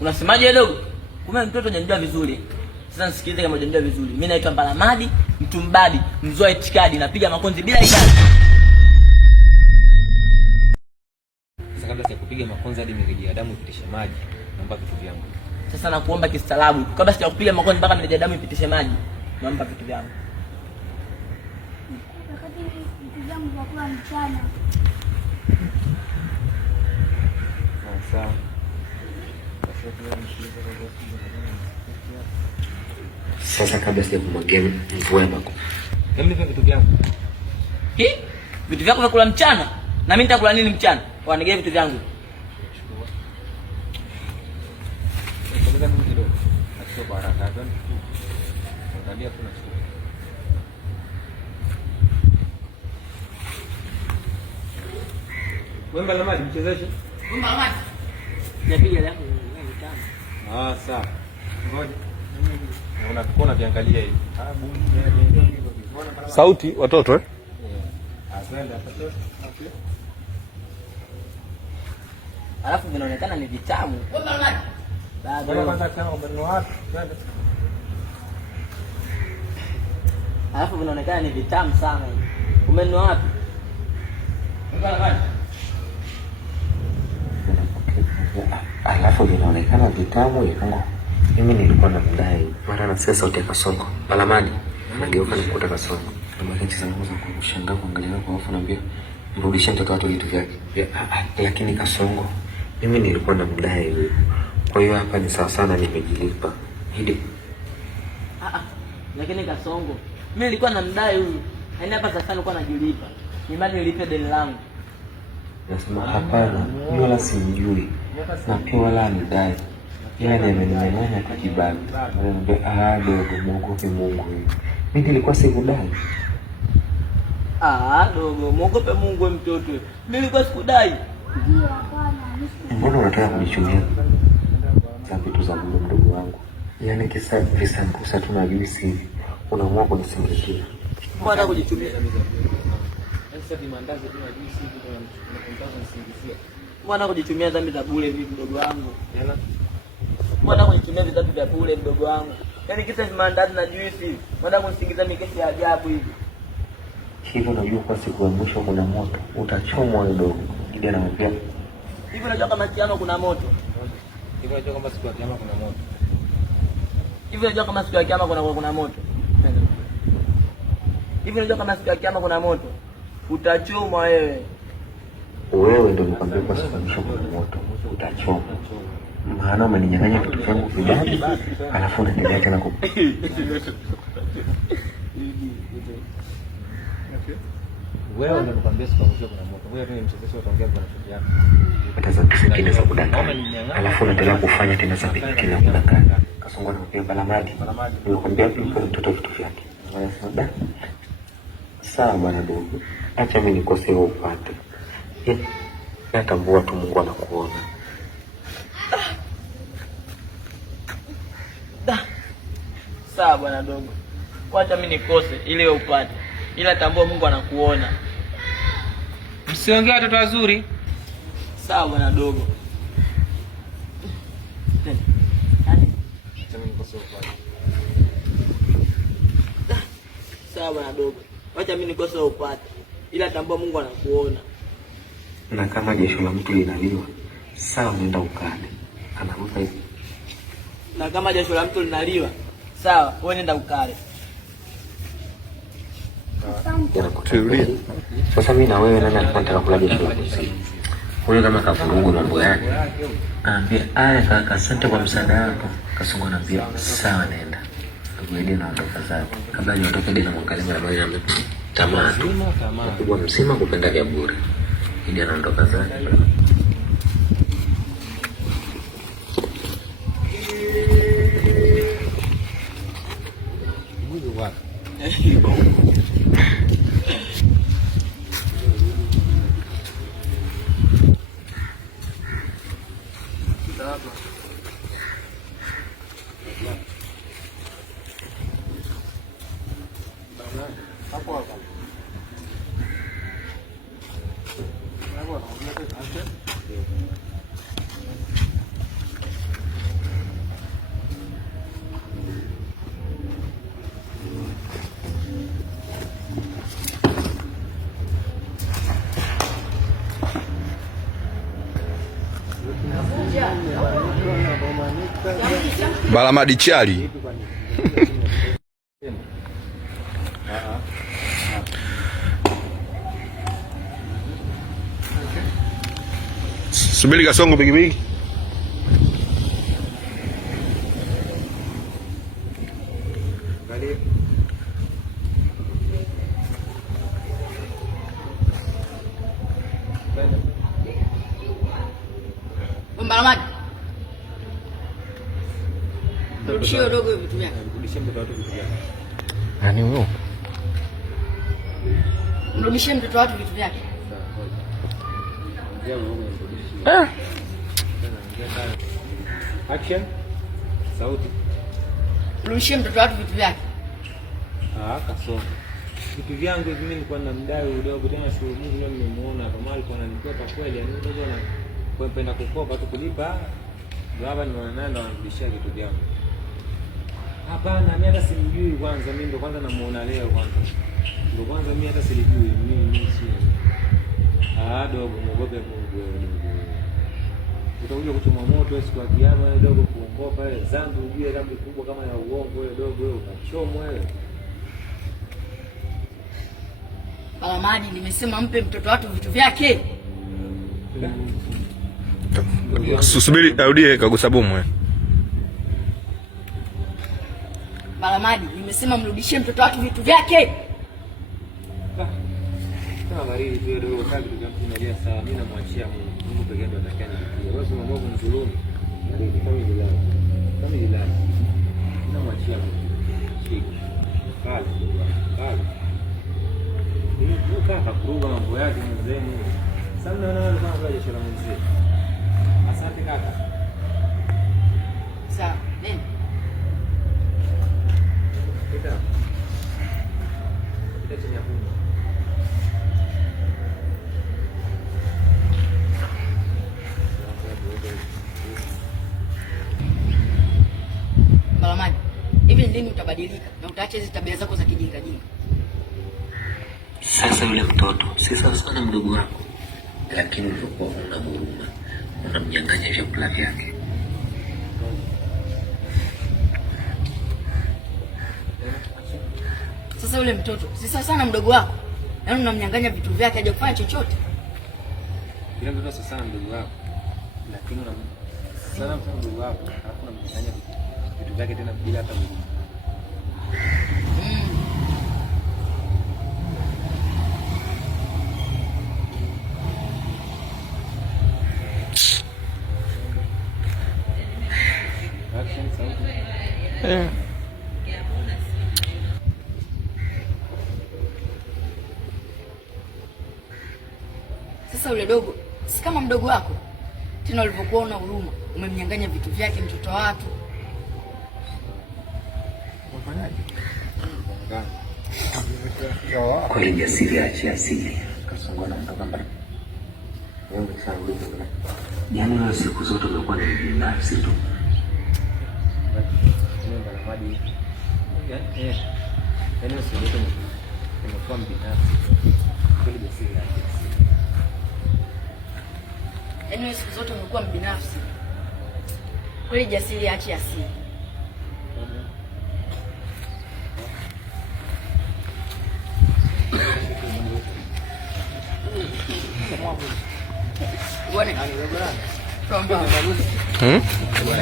Unasemaje dogo? Kumbe mtoto hajajua vizuri. Sasa nisikilize kama hajajua vizuri. Mimi naitwa Mbalamadi, mtu mbadi, mzoa itikadi, napiga makonzi bila idadi. Sasa kabla ya kupiga makonzi hadi mirija ya damu ipitishe maji, naomba vitu vyangu. Sasa nakuomba kistaarabu. Kabla sija kupiga makonzi mpaka mirija ya damu ipitishe maji, naomba vitu vyangu. Wakati vitu vyangu vya kula mchana. Sawa. Sasa kabla sija kumwagia mvua yako. Hebu vitu vyangu. Vitu vyako vya kula mchana? Na mimi nitakula nini mchana? Wanigee vitu vyangu. Ngoja mimi kidogo. Achukue kwa haraka. Angalia kuna chukua. Wewe Mbalamadi mchezaji? Wewe Mbalamadi. Napiga leo mchana. Sawa. Ngoja. Unakuona viangalia hivi. Sauti watoto eh? Alafu vinaonekana ni vitamu. Alafu vinaonekana ni vitamu sana. Umenunua wapi? Alafu vinaonekana vitamu hivyo. Mimi nilikuwa namdai. Mara nasikia sauti ya Kasongo. Mbalamadi. Nageuka nikuta Kasongo. Kama hichi zangu za kushangaa kuangalia kwa hofu naambia mrudishie mtoto wake vitu vyake. Lakini Kasongo, mimi nilikuwa namdai huyo. Kwa hiyo hapa ni sawa sana nimejilipa. Hidi. Lakini Kasongo, mimi nilikuwa namdai huyu. Yaani hapa sasa nilikuwa najilipa. Nimani nilipe deni langu. Nasema hapana, mimi wala simjui. Na pia wala anidai. Yeye ameninyang'anya kwa kibali. Ananiambia dogo muogope Mungu. Mimi nilikuwa sikudai. Dogo muogope Mungu wewe mtoto. Mimi nilikuwa sikudai. Ndio hapana. Mbona unataka kunichumia? Za vitu za mdogo wangu. Yaani kisa visambusa tu na juisi hivi. Unaamua kunisingizia. Mbona kujichumia? Sasa vimandazi tu na juisi hivi tunataka nisingizia. Mbona kujichumia dhambi za bure hivi mdogo wangu? Mbona kujichumia vitu vya bure mdogo wangu? Yaani kisa vimandazi na juisi, mbona kunisingiza mikesi ya ajabu hivi? Hivyo unajua kwa siku ya mwisho kuna moto. Utachomwa dogo. Ili anamwambia. Hivi unajua kama kiama kuna moto? Hivi unajua kama siku ya kiama kuna moto? Hivi unajua kama siku ya kiama kuna moto? Hivi unajua kama siku ya kiama kuna moto? Utachomwa wewe. Wewe ndio nikwambia kwa siku ya mwisho kuna moto. Utachomwa. Maana umeninyang'anya vitu vyangu vidadi, alafu unaendelea tena Wewe ndio nikwambia siku ya mwisho kuna moto. Wewe ndio mchezaji utaongea kwa rafiki yako. Hata za zingine za kudanganya. Alafu unaendelea kufanya tena za tena kudanganya. Kasongo na Mbalamadi. Nimekwambia mpe mtoto vitu vyake. Anasema sawa bwana dogo. Acha mimi nikose wewe upate. Natambua tu Mungu anakuona. Sawa bwana dogo. Wacha mimi nikose ili wewe upate. Ila tambua Mungu anakuona. Msiongee watoto wazuri. Sawa bwana dogo. Sawa bwana dogo. Wacha mimi nikose upate. Ila tambua Mungu anakuona. Na kama jasho la mtu linaliwa, sawa nenda ukale. Anaruka hivi. Na kama jasho la mtu linaliwa, sawa wewe nenda ukale. Sasa mimi na wewe nani anataka kula jasho la mtu? Huyo kama kavurugu mambo yake. Anambia kaka asante kwa msaada wako. Kasongo anambia sawa nenda. Ndio naondoka zake. Kabla niondoke ndio namwangalia mara moja na tamaa. Kubwa mzima kupenda vya bure. Ndio anaondoka zake. Mungu wako. Hapo hapa. Balamadi Chali. Subiri Kasongo pikipiki. Balamadi. Rudishie dogo vitu vyake. Rudishie mtoto watu vitu vyake. Nani huyo? Mrudishie mtoto watu vitu vyake. Action. Sauti. Mrudishie mtoto watu vitu vyake. Kasongo. Vitu vyangu hivi mimi nilikuwa namdai udogo tena shule Mungu leo nimemuona kama alikuwa ananikopa kweli yani ndio na kwenda kukopa tu kulipa. Ndio hapa nimeona ndo anarudishia vitu vyangu. Hapana, mimi hata simjui kwanza, mimi ndo kwanza namuona leo kwanza. Ndio kwanza mimi hata silijui mimi si. Dogo muogope Mungu wewe dogo. Utakuja kuchoma moto siku ya kiyama wewe dogo kuongopa wewe zangu ujue dhambi kubwa kama ya uongo wewe dogo wewe utachomwa wewe. Balamadi, nimesema mpe mtoto watu vitu vyake. Subiri arudie kagusa bomu wewe. Balamadi, nimesema mrudishie mtoto watu vitu vyake. Kama baridi tu dogo kama kitu kama tunalia sawa mimi namwachia Mungu. Mungu pekee ndiye atakayenifikia. Wewe sema Mungu mzulumu. Kama ilala. Kama ilala. Namwachia Mungu. Shika. Pale. Ni kaka kuruga mambo yake mzee. Sana na wale kama biashara mzee. Asante kaka. Sawa, nenda. Kita chini ya Mungu. Balamadi, hivi lini utabadilika na utaacha hizo tabia zako za kijinga jinga? Sasa yule mtoto si sana mdogo wako, lakini ulikuwa una huruma, unamnyang'anya vyakula vyake. Sasa yule mtoto si sana mdogo wako, yaani unamnyang'anya vitu vyake haja kufanya chochote. Yule mtoto si sana mdogo wako, lakini sana mdogo wako, alafu unamnyang'anya vitu vyake tena bila hata huruma. Sasa ule dogo si kama mdogo wako tena, ulivyokuwa una huruma umemnyang'anya vitu vyake mtoto watu. Kweli jasiri achi asili. Kasongo na mtoka mbali. Wewe sana. Yaani wewe siku zote umekuwa ni binafsi tu. Yaani siku zote umekuwa binafsi. Kweli jasiri achi asili. Yaani siku zote umekuwa mbinafsi. Kweli jasiri achi asili. Bwana. Tomba. Bwana.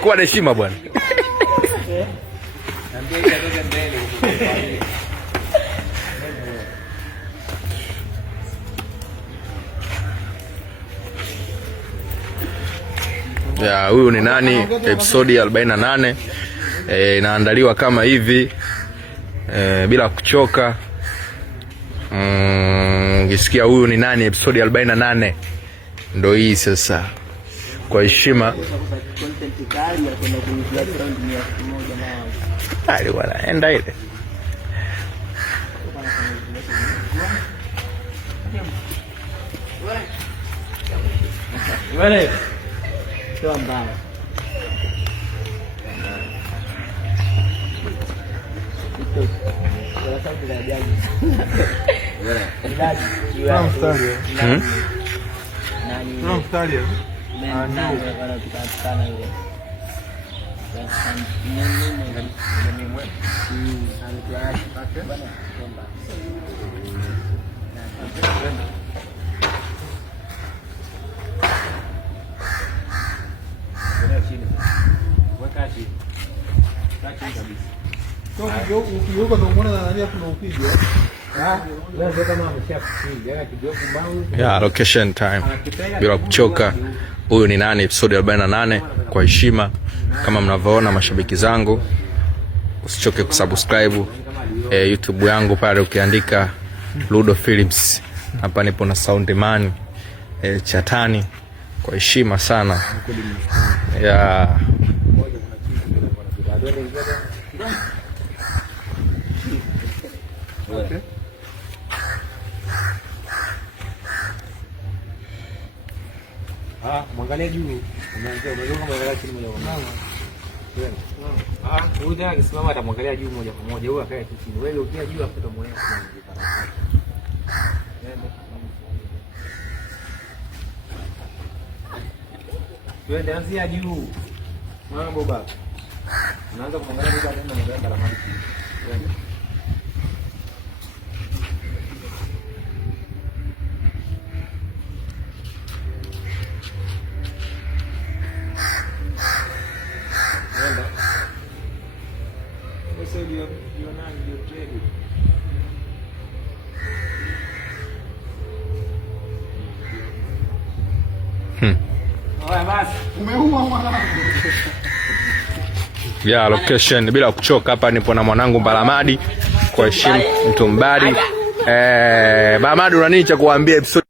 Kuwa na heshima bwana. Ya, huyu ni nani? Episodi 48 inaandaliwa kama hivi bila kuchoka. Ungesikia huyu ni nani episode 48 ndo hii sasa. Kwa heshima ali wala enda ile wale sio mbaya. Yeah, location time. Bila kuchoka. Huyu ni nani episode 48 kwa heshima. Kama mnavyoona mashabiki zangu, usichoke kusubscribe YouTube yangu pale ukiandika Ludo Films. Hapa nipo na Soundman Chatani kwa heshima sana. Yeah. Okay. Mwangalia juu. Umeanza mwangalia chini moja kwa moja. Huyu ndiye akisimama atamwangalia juu moja kwa moja. Huyu akae chini. Wewe ukiwa juu afu utamuona kama twende anzia juu. Mambo baba. Unaanza kumwangalia baba tena unaenda la maji. Twende. Yeah, location bila kuchoka. Hapa nipo na mwanangu Balamadi kwa heshima Mtumbadi. Balamadi una nini cha kuambia episode